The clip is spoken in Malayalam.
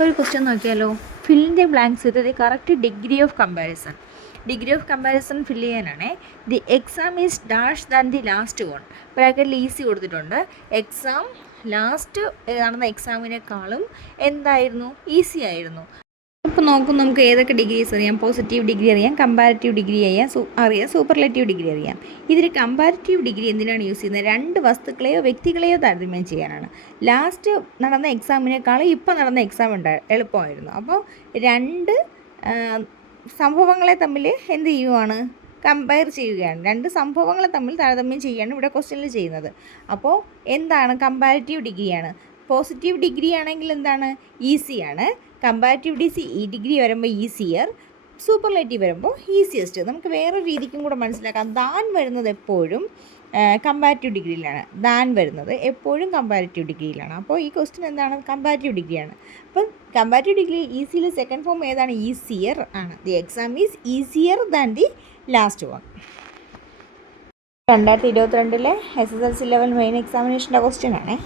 ഒരു ക്വസ്റ്റ്യൻ നോക്കിയാലോ. Fill in the blanks with the correct degree of comparison. Degree of comparison fill ചെയ്യാനാണ്. The exam is dash than the last one. ബ്രാക്കറ്റിൽ ഈസി കൊടുത്തിട്ടുണ്ട്. എക്സാം ലാസ്റ്റ് നടന്ന എക്സാമിനേക്കാളും എന്തായിരുന്നു, ഈസി ആയിരുന്നു. അപ്പോൾ നോക്കും, നമുക്ക് ഏതൊക്കെ ഡിഗ്രീസ് അറിയാം. പോസിറ്റീവ് ഡിഗ്രി അറിയാം, കമ്പാരിറ്റീവ് ഡിഗ്രി അറിയാം, സൂപ്പർലേറ്റീവ് ഡിഗ്രി അറിയാം. ഇതിൽ കമ്പാരിറ്റീവ് ഡിഗ്രി എന്തിനാണ് യൂസ് ചെയ്യുന്നത്? രണ്ട് വസ്തുക്കളെയോ വ്യക്തികളെയോ താരതമ്യം ചെയ്യാനാണ്. ലാസ്റ്റ് നടന്ന എക്സാമിനേക്കാളും ഇപ്പോൾ നടന്ന എക്സാം എളുപ്പമായിരുന്നു. അപ്പോൾ രണ്ട് സംഭവങ്ങളെ തമ്മിൽ എന്ത് ചെയ്യുവാണ്, കമ്പയർ ചെയ്യുകയാണ്. രണ്ട് സംഭവങ്ങളെ തമ്മിൽ താരതമ്യം ചെയ്യുകയാണ് ഇവിടെ ക്വസ്റ്റ്യനിൽ ചെയ്യുന്നത്. അപ്പോൾ എന്താണ്, കമ്പാരിറ്റീവ് ഡിഗ്രിയാണ്. പോസിറ്റീവ് ഡിഗ്രി ആണെങ്കിൽ എന്താണ്, ഈസിയാണ്. കമ്പാരിറ്റീവ് ഡിഗ്രി വരുമ്പോൾ ഈസിയർ, സൂപ്പർലേറ്റീവ് വരുമ്പോൾ ഈസിയസ്റ്റ്. നമുക്ക് വേറൊരു രീതിക്കും കൂടെ മനസ്സിലാക്കാം. ദാൻ വരുന്നത് എപ്പോഴും കമ്പാരിറ്റീവ് ഡിഗ്രിയിലാണ്. ദാൻ വരുന്നത് എപ്പോഴും കമ്പാരിറ്റീവ് ഡിഗ്രിയിലാണ്. അപ്പോൾ ഈ ക്വസ്റ്റ്യൻ എന്താണ്, കമ്പാരിറ്റീവ് ഡിഗ്രിയാണ്. അപ്പം കമ്പാരിറ്റീവ് ഡിഗ്രി ഈസിയിൽ സെക്കൻഡ് ഫോം ഏതാണ്, ഈസിയർ ആണ്. The exam is easier than the last one. 2022 SSLC level main എക്സാമിനേഷൻ്റെ ക്വസ്റ്റ്യൻ ആണേ.